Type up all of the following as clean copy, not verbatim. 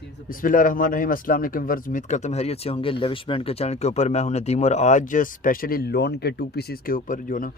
बिस्मिल्लाहिर्रहमानिर्रहीम। अस्सलाम वालेकुम वर्स, उम्मीद करता हूँ खैरियत से होंगे। लेविश ब्रांड के चैनल के ऊपर मैं हूं नदीम और आज स्पेशली लोन के 2 पीसेस के ऊपर जो ना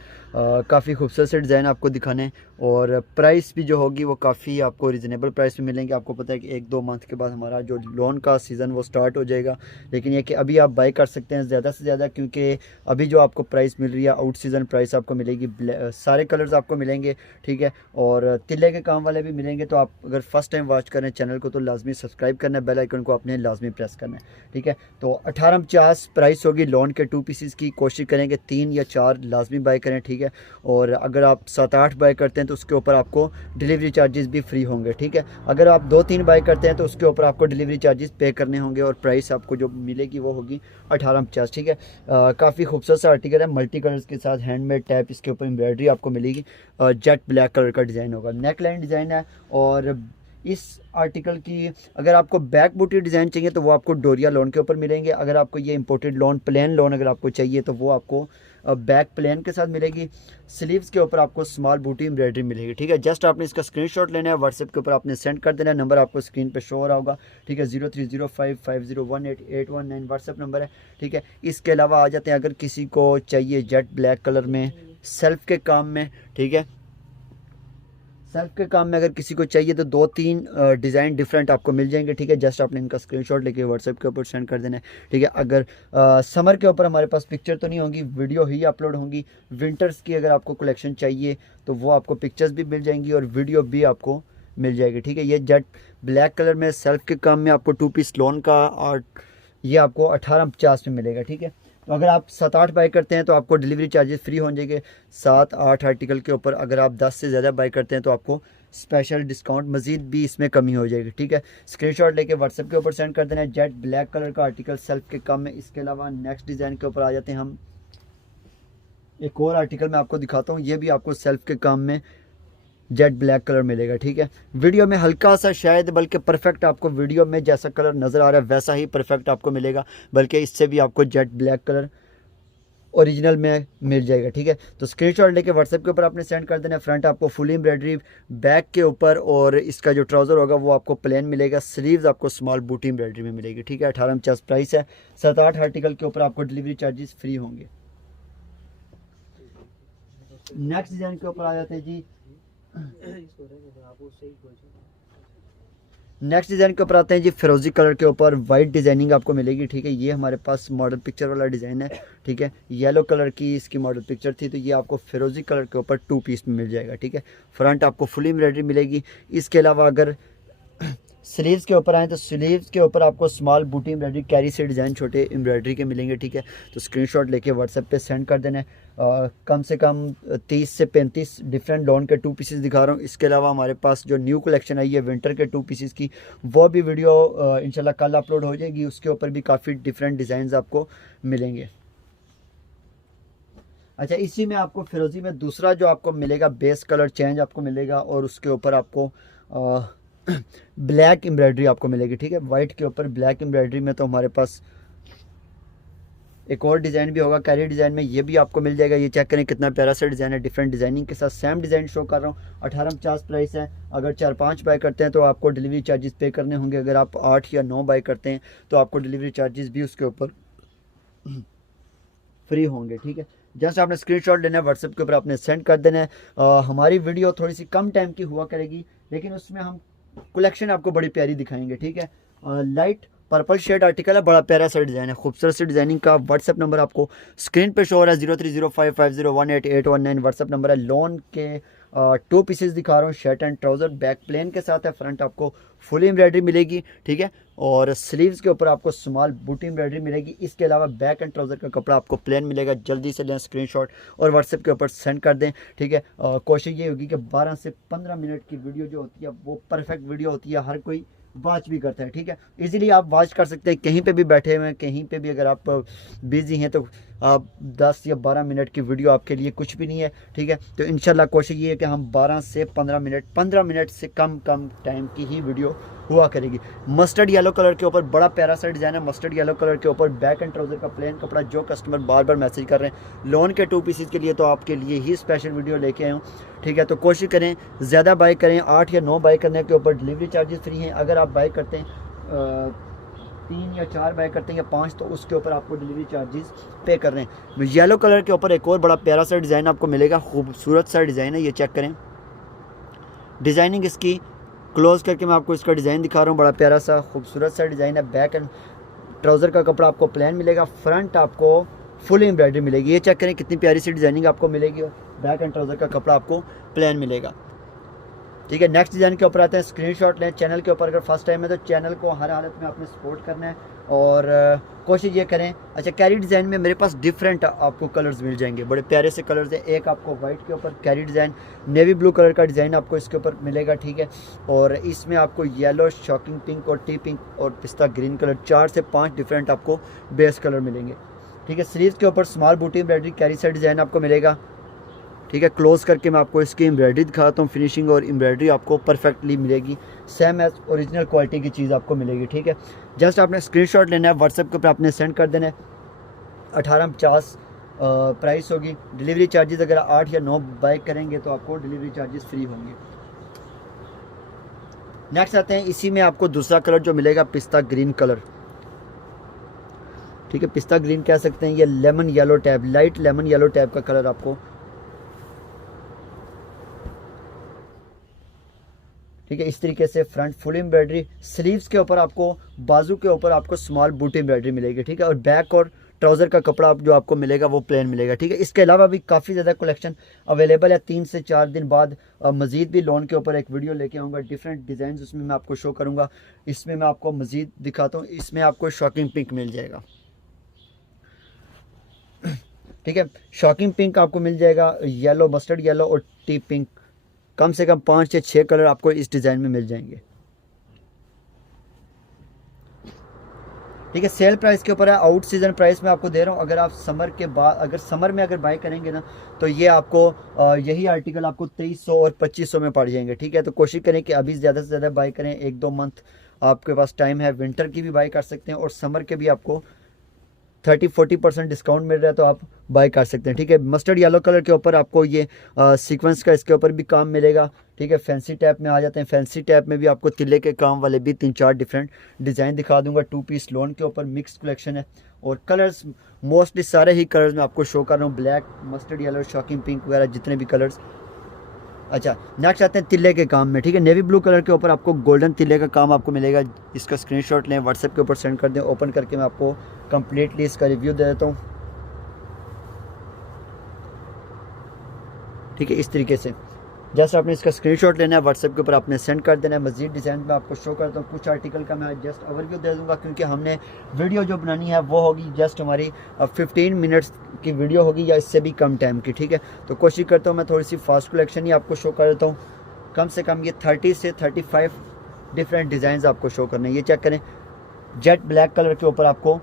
काफ़ी खूबसूरत से डिज़ाइन आपको दिखाने और प्राइस भी जो होगी वो काफ़ी आपको रिजनेबल प्राइस में मिलेंगे। आपको पता है कि 1-2 मंथ के बाद हमारा जो लोन का सीज़न वो स्टार्ट हो जाएगा, लेकिन ये कि अभी आप बाई कर सकते हैं ज़्यादा से ज़्यादा, क्योंकि अभी जो आपको प्राइस मिल रही है आउट सीज़न प्राइस आपको मिलेगी। सारे कलर्स आपको मिलेंगे, ठीक है, और तिल्ले के काम वाले भी मिलेंगे। तो आप अगर फर्स्ट टाइम वॉच करें चैनल को तो लाजमी सब्सक्राइब करना है, बेल आइकन को आपने लाजमी प्रेस करना है, ठीक है। तो 1850 प्राइस होगी लोन के 2 पीसेस की। कोशिश करेंगे 3 या 4 लाजमी बाय करें, ठीक है। और अगर आप 7-8 बाय करते हैं तो उसके ऊपर आपको डिलीवरी चार्जेस भी फ्री होंगे, ठीक है। अगर आप 2-3 बाय करते हैं तो उसके ऊपर आपको डिलीवरी चार्जेस पे करने होंगे और प्राइस आपको जो मिलेगी वो होगी 1850, ठीक है। काफ़ी खूबसूरत सा आर्टिकल है, मल्टी कलर्स के साथ हैंडमेड टैप, इसके ऊपर एम्ब्रॉयडरी आपको मिलेगी। जेट ब्लैक कलर का डिज़ाइन होगा, नेक लाइन डिज़ाइन है। और इस आर्टिकल की अगर आपको बैक बूटी डिज़ाइन चाहिए तो वो आपको डोरिया लोन के ऊपर मिलेंगे। अगर आपको ये इंपोर्टेड लोन प्लेन लोन अगर आपको चाहिए तो वो आपको बैक प्लेन के साथ मिलेगी। स्लीव्स के ऊपर आपको स्मॉल बूटी एम्ब्रॉयडरी मिलेगी, ठीक है। जस्ट आपने इसका स्क्रीनशॉट लेना है, व्हाट्सएप के ऊपर आपने सेंड कर देना है। नंबर आपको स्क्रीन पे शो हो रहा होगा, ठीक है। 030550181819 व्हाट्सएप नंबर है, ठीक है। इसके अलावा आ जाते हैं, अगर किसी को चाहिए जेट ब्लैक कलर में सेल्फ के काम में, ठीक है, सेल्फ के काम में अगर किसी को चाहिए तो 2-3 डिज़ाइन डिफरेंट आपको मिल जाएंगे, ठीक है। जस्ट आपने इनका स्क्रीनशॉट लेके व्हाट्सएप के ऊपर सेंड कर देना है, ठीक है। अगर समर के ऊपर हमारे पास पिक्चर तो नहीं होंगी, वीडियो ही अपलोड होंगी। विंटर्स की अगर आपको कलेक्शन चाहिए तो वो आपको पिक्चर्स भी मिल जाएंगी और वीडियो भी आपको मिल जाएगी, ठीक है। ये जेट ब्लैक कलर में सेल्फ के काम में आपको 2 पीस लोन का और ये आपको 1850 में मिलेगा, ठीक है। तो अगर आप 7-8 बाई करते हैं तो आपको डिलीवरी चार्जेस फ्री हो जाएंगे 7-8 आर्टिकल के ऊपर। अगर आप 10 से ज़्यादा बाई करते हैं तो आपको स्पेशल डिस्काउंट मजीद भी इसमें कमी हो जाएगी, ठीक है। स्क्रीनशॉट लेके व्हाट्सएप के ऊपर सेंड कर देना है। जेट ब्लैक कलर का आर्टिकल सेल्फ के काम में। इसके अलावा नेक्स्ट डिज़ाइन के ऊपर आ जाते हैं हम। एक और आर्टिकल मैं आपको दिखाता हूँ, ये भी आपको सेल्फ के काम में जेट ब्लैक कलर मिलेगा, ठीक है। वीडियो में हल्का सा शायद बल्कि परफेक्ट आपको वीडियो में जैसा कलर नज़र आ रहा है वैसा ही परफेक्ट आपको मिलेगा, बल्कि इससे भी आपको जेट ब्लैक कलर ओरिजिनल में मिल जाएगा, ठीक है। तो स्क्रीनशॉट लेके व्हाट्सएप के ऊपर आपने सेंड कर देना है। फ्रंट आपको फुल एम्ब्रॉयडरी बैक के ऊपर और इसका जो ट्राउज़र होगा वो आपको प्लेन मिलेगा। स्लीव्स आपको स्मॉल बूटी एम्ब्रॉयडरी में मिलेगी, ठीक है। 1850 प्राइस है। 7-8 आर्टिकल के ऊपर आपको डिलीवरी चार्जेस फ्री होंगे। नेक्स्ट डिज़ाइन के ऊपर आ जाते हैं जी। नेक्स्ट डिज़ाइन के ऊपर आते हैं जी। फिरोजी कलर के ऊपर वाइट डिज़ाइनिंग आपको मिलेगी, ठीक है। ये हमारे पास मॉडल पिक्चर वाला डिज़ाइन है, ठीक है। येलो कलर की इसकी मॉडल पिक्चर थी, तो ये आपको फिरोजी कलर के ऊपर 2 पीस में मिल जाएगा, ठीक है। फ्रंट आपको फुल एम्ब्रॉयडरी मिलेगी। इसके अलावा अगर स्लीव्स के ऊपर आए तो स्लीव्स के ऊपर आपको स्मॉल बूटी एम्ब्रॉयडरी कैरी से डिज़ाइन छोटे एम्ब्रॉयडरी के मिलेंगे, ठीक है। तो स्क्रीनशॉट लेके व्हाट्सएप पे सेंड कर देना है। कम से कम 30 से 35 डिफरेंट लॉन के 2 पीसेस दिखा रहा हूँ। इसके अलावा हमारे पास जो न्यू कलेक्शन आई है विंटर के 2 पीसेस की, वो भी वीडियो इंशाल्लाह कल अपलोड हो जाएगी। उसके ऊपर भी काफ़ी डिफरेंट डिज़ाइन आपको मिलेंगे। अच्छा, इसी में आपको फिरोजी में दूसरा जो आपको मिलेगा बेस कलर चेंज आपको मिलेगा और उसके ऊपर आपको ब्लैक एम्ब्रॉयडरी आपको मिलेगी, ठीक है। वाइट के ऊपर ब्लैक एम्ब्रॉयडरी में तो हमारे पास एक और डिज़ाइन भी होगा कैरी डिज़ाइन में, ये भी आपको मिल जाएगा। ये चेक करें कितना प्यारा सा डिज़ाइन है, डिफरेंट डिज़ाइनिंग के साथ सेम डिज़ाइन शो कर रहा हूँ। 1850 प्राइस है। अगर 4-5 बाय करते हैं तो आपको डिलीवरी चार्जेस पे करने होंगे। अगर आप 8 या 9 बाय करते हैं तो आपको डिलीवरी चार्जेस भी उसके ऊपर फ्री होंगे, ठीक है। जस्ट आपने स्क्रीनशॉट लेना है, व्हाट्सएप के ऊपर आपने सेंड कर देना है। हमारी वीडियो थोड़ी सी कम टाइम की हुआ करेगी, लेकिन उसमें हम कलेक्शन आपको बड़ी प्यारी दिखाएंगे, ठीक है। लाइट पर्पल शेड आर्टिकल है, बड़ा प्यारा सा डिज़ाइन है, खूबसूरत सी डिज़ाइनिंग का। व्हाट्सएप नंबर आपको स्क्रीन पे शो हो रहा है, 030550181819 व्हाट्सएप नंबर है। लोन के 2 पीसेस दिखा रहा हूँ, shirt and trouser, back plane के साथ है। फ्रंट आपको फुल एम्ब्रॉयडरी मिलेगी, ठीक है। और स्लीव्स के ऊपर आपको स्मॉल बूटी एम्ब्रॉयडरी मिलेगी। इसके अलावा बैक एंड ट्राउज़र का कपड़ा आपको प्लेन मिलेगा। जल्दी से लें स्क्रीनशॉट और व्हाट्सएप के ऊपर सेंड कर दें, ठीक है। कोशिश ये होगी कि 12 से 15 मिनट की वीडियो जो होती है वो परफेक्ट वीडियो होती है, हर कोई वॉच भी करता है, ठीक है। इजीली आप वॉच कर सकते हैं कहीं पे भी बैठे हुए हैं, कहीं पे भी। अगर आप बिजी हैं तो आप 10 या 12 मिनट की वीडियो आपके लिए कुछ भी नहीं है, ठीक है। तो इंशाल्लाह कोशिश ये है कि हम 12 से 15 मिनट से कम टाइम की ही वीडियो हुआ करेगी। मस्टर्ड येलो कलर के ऊपर बड़ा प्यारा सा डिज़ाइन है। मस्टर्ड येलो कलर के ऊपर बैक एंड ट्राउज़र का प्लेन कपड़ा, जो कस्टमर बार बार मैसेज कर रहे हैं लोन के 2 पीसेस के लिए, तो आपके लिए ही स्पेशल वीडियो लेके आया हूँ, ठीक है। तो कोशिश करें ज़्यादा बाय करें, 8 या 9 बाय करने के ऊपर डिलीवरी चार्जेस फ्री हैं। अगर आप बाय करते हैं 3 या 4 बाय करते हैं या 5 तो उसके ऊपर आपको डिलीवरी चार्जेस पे कर रहे हैं। येलो कलर के ऊपर एक और बड़ा प्यारा सा डिज़ाइन आपको मिलेगा, खूबसूरत सा डिज़ाइन है, ये चेक करें। डिज़ाइनिंग इसकी क्लोज करके मैं आपको इसका डिज़ाइन दिखा रहा हूँ, बड़ा प्यारा सा खूबसूरत सा डिज़ाइन है। बैक एंड ट्राउज़र का कपड़ा आपको प्लेन मिलेगा, फ्रंट आपको फुल एम्ब्रॉयडरी मिलेगी। ये चेक करें कितनी प्यारी सी डिज़ाइनिंग आपको मिलेगी, और बैक एंड ट्राउज़र का कपड़ा आपको प्लेन मिलेगा। ठीक है, नेक्स्ट डिज़ाइन के ऊपर आते हैं। स्क्रीनशॉट लें चैनल के ऊपर, अगर फर्स्ट टाइम है तो चैनल को हर हालत में आपने सपोर्ट करना है और कोशिश ये करें। अच्छा, कैरी डिज़ाइन में मेरे पास डिफरेंट आपको कलर्स मिल जाएंगे, बड़े प्यारे से कलर्स हैं। एक आपको वाइट के ऊपर carry design, navy blue colour का डिज़ाइन आपको इसके ऊपर मिलेगा। ठीक है, और इसमें आपको येलो, शॉकिंग पिंक और टी पिंक और पिस्ता ग्रीन कलर, 4 से 5 डिफरेंट आपको बेस कलर मिलेंगे। ठीक है, स्लीव्स के ऊपर स्मॉल बूटी एम्ब्रॉयडरी कैरी सेट डिज़ाइन आपको मिलेगा। ठीक है, क्लोज करके मैं आपको इसकी एम्ब्रॉयडरी दिखाता हूँ। फिनिशिंग और एम्ब्रॉयडरी आपको परफेक्टली मिलेगी, सेम एज ओरिजिनल क्वालिटी की चीज़ आपको मिलेगी। ठीक है, जस्ट आपने स्क्रीनशॉट लेना है, व्हाट्सएप के ऊपर आपने सेंड कर देना है। 1850 प्राइस होगी। डिलीवरी चार्जेस अगर 8 या 9 बाय करेंगे तो आपको डिलीवरी चार्जेस फ्री होंगे। नेक्स्ट आते हैं, इसी में आपको दूसरा कलर जो मिलेगा पिस्ता ग्रीन कलर। ठीक है, पिस्ता ग्रीन कह सकते हैं, ये lemon yellow tab, light lemon yellow tab का कलर आपको। ठीक है, इस तरीके से फ्रंट फुल एम्ब्रॉयडरी, स्लीव्स के ऊपर आपको, बाजू के ऊपर आपको स्मॉल बूटी एम्ब्रॉयडरी मिलेगी। ठीक है, और बैक और ट्राउज़र का कपड़ा जो आपको मिलेगा वो प्लेन मिलेगा। ठीक है, इसके अलावा भी काफ़ी ज़्यादा कलेक्शन अवेलेबल है। 3 से 4 दिन बाद मज़ीद भी लोन के ऊपर एक वीडियो लेके आऊँगा, डिफरेंट डिज़ाइन उसमें मैं आपको शो करूँगा। इसमें मैं आपको मज़ीद दिखाता हूँ, इसमें आपको शॉकिंग पिंक मिल जाएगा। ठीक है, शॉकिंग पिंक आपको मिल जाएगा, येलो, मस्टर्ड येलो और टी पिंक, कम से कम 5 से 6 कलर आपको इस डिज़ाइन में मिल जाएंगे। ठीक है, सेल प्राइस के ऊपर है, आउट सीज़न प्राइस में आपको दे रहा हूँ। अगर आप समर के बाद, अगर समर में अगर बाय करेंगे ना तो ये आपको यही आर्टिकल आपको 2300 और 2500 में पड़ जाएंगे। ठीक है, तो कोशिश करें कि अभी ज़्यादा से ज़्यादा बाय करें, 1-2 मंथ आपके पास टाइम है। विंटर की भी बाय कर सकते हैं और समर के भी आपको 30-40% डिस्काउंट मिल रहा है तो आप बाय कर सकते हैं। ठीक है, मस्टर्ड येलो कलर के ऊपर आपको ये सीक्वेंस का इसके ऊपर भी काम मिलेगा। ठीक है, फैंसी टैप में आ जाते हैं। फैंसी टैप में भी आपको तिल्ले के काम वाले भी 3-4 डिफरेंट डिज़ाइन दिखा दूंगा। 2 पीस लोन के ऊपर मिक्स कलेक्शन है और कलर्स मोस्टली सारे ही कलर्स मैं आपको शो कर रहा हूँ, black, mustard yellow, shocking pink वगैरह जितने भी कलर्स। अच्छा, नेक्स्ट आते हैं तिल्ले के काम में। ठीक है, नेवी ब्लू कलर के ऊपर आपको गोल्डन तिल्ले का काम आपको मिलेगा। इसका स्क्रीनशॉट लें, व्हाट्सएप के ऊपर सेंड कर दें, ओपन करके मैं आपको कंप्लीटली इसका रिव्यू दे देता हूँ। ठीक है, इस तरीके से जस्ट आपने इसका स्क्रीनशॉट लेना है, व्हाट्सएप के ऊपर आपने सेंड कर देना है। मज़ीद डिज़ाइन में आपको शो करता हूँ, कुछ आर्टिकल का मैं जस्ट ओवरव्यू दे दूँगा क्योंकि हमने वीडियो जो बनानी है वो होगी जस्ट हमारी 15 मिनट्स की वीडियो होगी या इससे भी कम टाइम की। ठीक है, तो कोशिश करता हूँ मैं थोड़ी सी फास्ट कलेक्शन ही आपको शो कर देता हूँ। कम से कम ये 30 से 35 डिफरेंट डिज़ाइन आपको शो करने हैं। ये चेक करें, जेट ब्लैक कलर के ऊपर आपको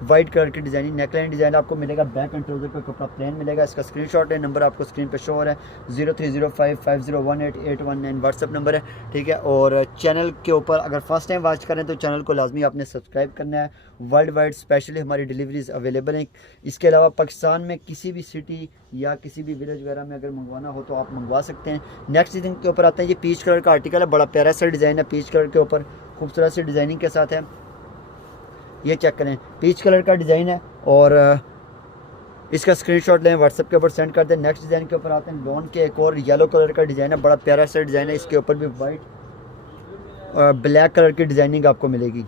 वाइट कलर की डिज़ाइनिंग, नेकलाइन डिज़ाइन आपको मिलेगा। बैक एंड ट्राउज़र का कपड़ा प्लेन मिलेगा। इसका स्क्रीनशॉट है, नंबर आपको स्क्रीन पे शो हो रहा है, 030550188819 व्हाट्सअप नंबर है। ठीक है, और चैनल के ऊपर अगर फर्स्ट टाइम वॉच करें तो चैनल को लाजमी आपने सब्सक्राइब करना है। वर्ल्ड वाइड स्पेशली हमारी डिलीवरीज अवेलेबल हैं। इसके अलावा पाकिस्तान में किसी भी सिटी या किसी भी विलेज वगैरह में अगर मंगवाना हो तो आप मंगवा सकते हैं। नेक्स्ट डिज़ाइन के ऊपर आते हैं, ये पीच कलर का आर्टिकल है, बड़ा प्यारा सा डिज़ाइन है, पीच कलर के ऊपर खूबसूरत सी डिज़ाइनिंग के साथ है। ये चेक करें, पीच कलर का डिज़ाइन है और इसका स्क्रीनशॉट लें, व्हाट्सएप के ऊपर सेंड कर दें। नेक्स्ट डिज़ाइन के ऊपर आते हैं, लॉन के एक और येलो कलर का डिज़ाइन है, बड़ा प्यारा सा डिज़ाइन है। इसके ऊपर भी वाइट और ब्लैक कलर की डिज़ाइनिंग आपको मिलेगी।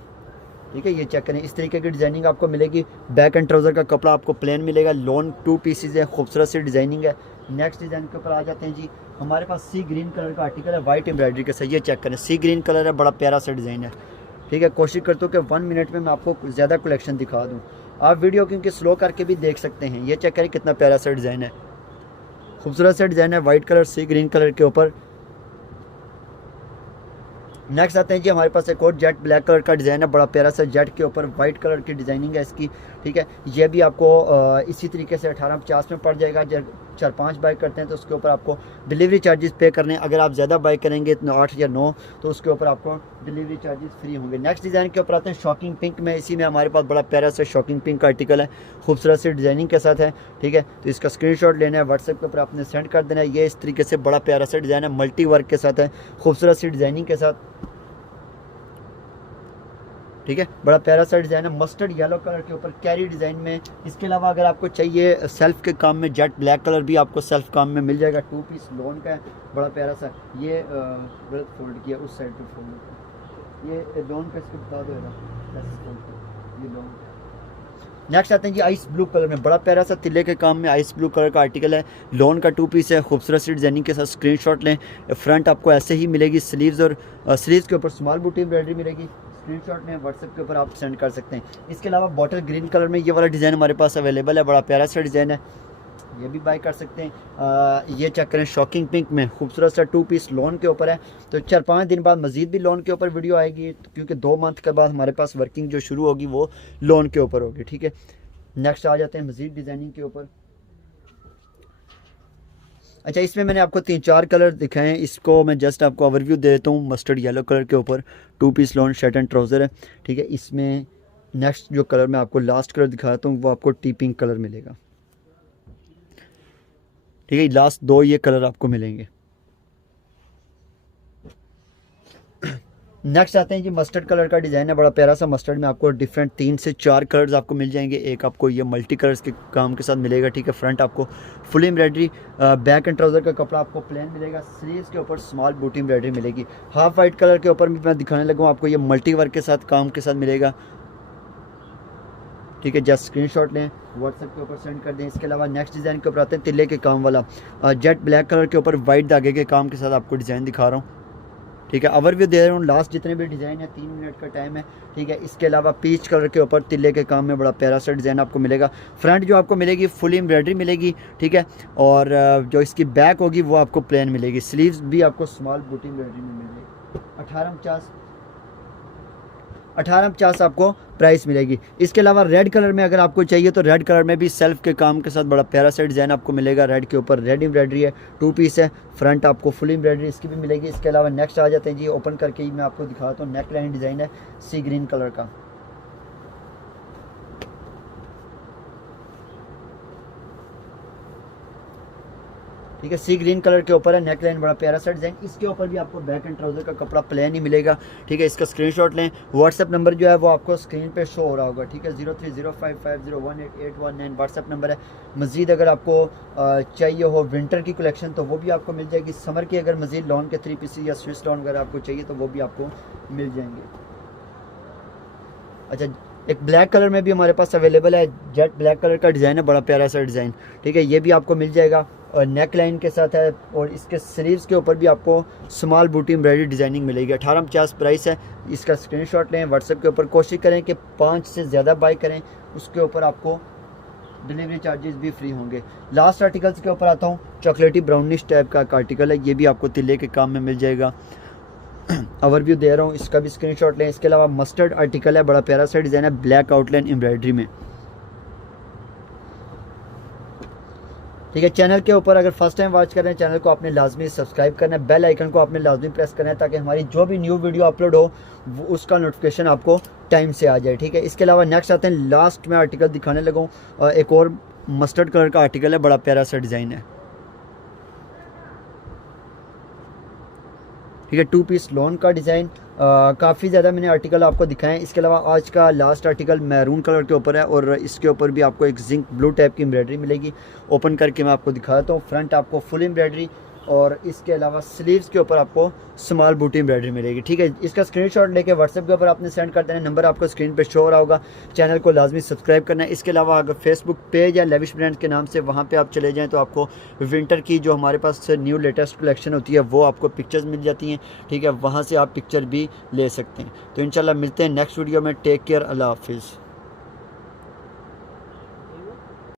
ठीक है, ये चेक करें, इस तरीके की डिज़ाइनिंग आपको मिलेगी। बैक एंड ट्राउज़र का कपड़ा आपको प्लेन मिलेगा। लॉन 2 पीसेज है, खूबसूरत सी डिज़ाइनिंग है। नेक्स्ट डिज़ाइन के ऊपर आ जाते हैं जी, हमारे पास सी ग्रीन कलर का आर्टिकल है, वाइट एम्ब्रॉयडरी के साथ। ये चेक करें, सी ग्रीन कलर है, बड़ा प्यारा सा डिज़ाइन है। ठीक है, कोशिश करता हूँ कि 1 मिनट में मैं आपको ज़्यादा कलेक्शन दिखा दूँ। आप वीडियो क्योंकि स्लो करके भी देख सकते हैं। ये चेक करें, कितना प्यारा सा डिज़ाइन है, खूबसूरत सा डिज़ाइन है, वाइट कलर सी ग्रीन कलर के ऊपर। नेक्स्ट आते हैं जी, हमारे पास एक और जेट ब्लैक कलर का डिज़ाइन है, बड़ा प्यारा सा जेट के ऊपर वाइट कलर की डिज़ाइनिंग है इसकी। ठीक है, ये भी आपको इसी तरीके से 1850 में पड़ जाएगा। जब 4-5 बाय करते हैं तो उसके ऊपर आपको डिलीवरी चार्जेस पे करने हैं। अगर आप ज़्यादा बाय करेंगे 8 या 9 तो उसके ऊपर आपको डिलीवरी चार्जेस फ्री होंगे। नेक्स्ट डिज़ाइन के ऊपर आते हैं शॉकिंग पिंक में। इसी में हमारे पास बड़ा प्यारा सा शॉकिंग पिंक का आर्टिकल है, खूबसूरत सी डिज़ाइनिंग के साथ है। ठीक है, तो इसका स्क्रीनशॉट लेना है, व्हाट्सएप के ऊपर आपने सेंड कर देना है। ये इस तरीके से बड़ा प्यारा सा डिज़ाइन है, मल्टी वर्क के साथ है, खूबसूरत सी डिज़ाइनिंग के साथ। ठीक है, बड़ा प्यारा सा डिज़ाइन है, मस्टर्ड येलो कलर के ऊपर कैरी डिज़ाइन में। इसके अलावा अगर आपको चाहिए सेल्फ के काम में जेट ब्लैक कलर भी आपको सेल्फ काम में मिल जाएगा। 2 पीस लोन का है, बड़ा प्यारा सा। ये गलत फोल्ड किया, उस साइड पे फोल्ड, ये लोन का इसको बता दो ये लोन। नेक्स्ट आते हैं जी आइस ब्लू कलर में, बड़ा प्यारा सा तिल्ले के काम में आइस ब्लू कलर का आर्टिकल है, लोन का 2 पीस है, खूबसूरत सी डिजाइनिंग के साथ स्क्रीनशॉट लें। फ्रंट आपको ऐसे ही मिलेगी, स्लीव्स और स्लीव्स के ऊपर स्मॉल बूटी एम्ब्रॉयडरी मिलेगी। स्क्रीनशॉट में व्हाट्सएप के ऊपर आप सेंड कर सकते हैं। इसके अलावा बॉटल ग्रीन कलर में ये वाला डिज़ाइन हमारे पास अवेलेबल है, बड़ा प्यारा सा डिज़ाइन है, ये भी बाय कर सकते हैं। ये चेक करें, शॉकिंग पिंक में खूबसूरत सा 2 पीस लोन के ऊपर है। तो 4-5 दिन बाद मजीद भी लोन के ऊपर वीडियो आएगी, क्योंकि 2 मंथ के बाद हमारे पास वर्किंग जो शुरू होगी वो लोन के ऊपर होगी। ठीक है, नेक्स्ट आ जाते हैं मजीद डिज़ाइनिंग के ऊपर। अच्छा, इसमें मैंने आपको 3-4 कलर दिखाए हैं, इसको मैं जस्ट आपको ओवरव्यू दे देता हूँ। मस्टर्ड येलो कलर के ऊपर 2 piece lawn shirt and trouser है। ठीक है, इसमें नेक्स्ट जो कलर मैं आपको लास्ट कलर दिखाता हूँ वो आपको टी पिंक कलर मिलेगा। ठीक है, लास्ट 2 ये कलर आपको मिलेंगे। नेक्स्ट आते हैं जी मस्टर्ड कलर का डिज़ाइन है, बड़ा प्यारा सा मस्टर्ड में आपको डिफरेंट 3 से 4 कलर्स आपको मिल जाएंगे। एक आपको ये मल्टी कलर्स के काम के साथ मिलेगा। ठीक है, फ्रंट आपको full embroidery, back and trouser का कपड़ा आपको प्लेन मिलेगा, स्लीव्स के ऊपर स्मॉल बूटी एम्ब्रॉयडरी मिलेगी। हाफ वाइट कलर के ऊपर भी मैं दिखाने लगा हूँ आपको, ये मल्टी वर्क के साथ काम के साथ मिलेगा। ठीक है, जस्ट स्क्रीनशॉट लें, व्हाट्सएप के ऊपर सेंड कर दें। इसके अलावा नेक्स्ट डिज़ाइन के ऊपर आते हैं तिल्ले के काम वाला, जेट ब्लैक कलर के ऊपर वाइट धागे के काम के साथ आपको डिज़ाइन दिखा रहा हूँ। ठीक है, ओवरव्यू दे रहा हूँ, लास्ट जितने भी डिज़ाइन है 3 मिनट का टाइम है। ठीक है, इसके अलावा पीच कलर के ऊपर तिल्ले के काम में बड़ा प्यारा सा डिज़ाइन आपको मिलेगा। फ्रंट जो आपको मिलेगी फुल एम्ब्रॉयडरी मिलेगी। ठीक है, और जो इसकी बैक होगी वो आपको प्लेन मिलेगी। स्लीव्स भी आपको स्मॉल बूटी एम्ब्रॉयडरी में मिलेगी। 1850 आपको प्राइस मिलेगी। इसके अलावा रेड कलर में अगर आपको चाहिए तो रेड कलर में भी सेल्फ के काम के साथ बड़ा प्यारा सा डिज़ाइन आपको मिलेगा। रेड के ऊपर रेड एम्ब्रॉयडरी है, 2 पीस है, फ्रंट आपको फुल एम्ब्रॉयडरी इसकी भी मिलेगी। इसके अलावा नेक्स्ट आ जाते हैं जी, ओपन करके ही मैं आपको दिखाता हूँ। नेक लाइन डिज़ाइन है सी ग्रीन कलर का। ठीक है, सी ग्रीन कलर के ऊपर है, नेक लाइन बड़ा प्यारा सा डिज़ाइन। इसके ऊपर भी आपको बैक एंड ट्राउज़र का कपड़ा प्लेन ही मिलेगा। ठीक है, इसका स्क्रीनशॉट लें, व्हाट्सएप नंबर जो है वो आपको स्क्रीन पे शो हो रहा होगा। ठीक है, 030550188819 व्हाट्सएप नंबर है। मज़ीद अगर आपको चाहिए हो विंटर की कलेक्शन तो वो भी आपको मिल जाएगी। समर की अगर मज़ीद लॉन के 3 पीस या स्विस लॉन अगर आपको चाहिए तो वो भी आपको मिल जाएंगे। अच्छा, एक ब्लैक कलर में भी हमारे पास अवेलेबल है, जेट ब्लैक कलर का डिज़ाइन है, बड़ा प्यारा सा डिज़ाइन। ठीक है, ये भी आपको मिल जाएगा और नेक लाइन के साथ है, और इसके स्लीव्स के ऊपर भी आपको स्मॉल बूटी एम्ब्रॉयडरी डिज़ाइनिंग मिलेगी। 1850 प्राइस है। इसका स्क्रीनशॉट लें, व्हाट्सएप के ऊपर कोशिश करें कि 5 से ज़्यादा बाय करें, उसके ऊपर आपको डिलीवरी चार्जेस भी फ्री होंगे। लास्ट आर्टिकल्स के ऊपर आता हूँ, चॉकलेटी ब्राउनिश टाइप का आर्टिकल है, ये भी आपको तिल्ले के काम में मिल जाएगा। ओवरव्यू दे रहा हूँ, इसका भी स्क्रीनशॉट लें। इसके अलावा मस्टर्ड आर्टिकल है, बड़ा प्यारा सा डिज़ाइन है, ब्लैक आउटलाइन एम्ब्रॉयडरी में। ठीक है, चैनल के ऊपर अगर फर्स्ट टाइम वॉच कर रहे हैं, चैनल को आपने लाजमी सब्सक्राइब करना है, बेल आइकन को आपने लाजमी प्रेस करना है ताकि हमारी जो भी न्यू वीडियो अपलोड हो उसका नोटिफिकेशन आपको टाइम से आ जाए। ठीक है, इसके अलावा नेक्स्ट आते हैं, लास्ट में आर्टिकल दिखाने लगा हूँ, एक और मस्टर्ड कलर का आर्टिकल है, बड़ा प्यारा सा डिज़ाइन है। ठीक है, 2 पीस लॉन का डिज़ाइन, काफ़ी ज़्यादा मैंने आर्टिकल आपको दिखाए हैं। इसके अलावा आज का लास्ट आर्टिकल मैरून कलर के ऊपर है और इसके ऊपर भी आपको एक जिंक ब्लू टाइप की एम्ब्रॉयडरी मिलेगी। ओपन करके मैं आपको दिखाता हूँ। फ्रंट आपको फुल एम्ब्रॉयडरी और इसके अलावा स्लीव्स के ऊपर आपको स्मॉल बूटी एम्ब्रॉयडरी मिलेगी। ठीक है, इसका स्क्रीनशॉट लेके व्हाट्सएप के ऊपर आपने सेंड कर देना, नंबर आपको स्क्रीन पे शो हो रहा होगा। चैनल को लाजमी सब्सक्राइब करना है। इसके अलावा अगर फेसबुक पेज या लेविश ब्रांड्स के नाम से वहाँ पे आप चले जाएँ तो आपको विंटर की जो हमारे पास न्यू लेटेस्ट कलेक्शन होती है वो आपको पिक्चर्स मिल जाती हैं। ठीक है, वहाँ से आप पिक्चर भी ले सकते हैं। तो इंशाल्लाह मिलते हैं नेक्स्ट वीडियो में। टेक केयर, अल्लाह हाफिज़।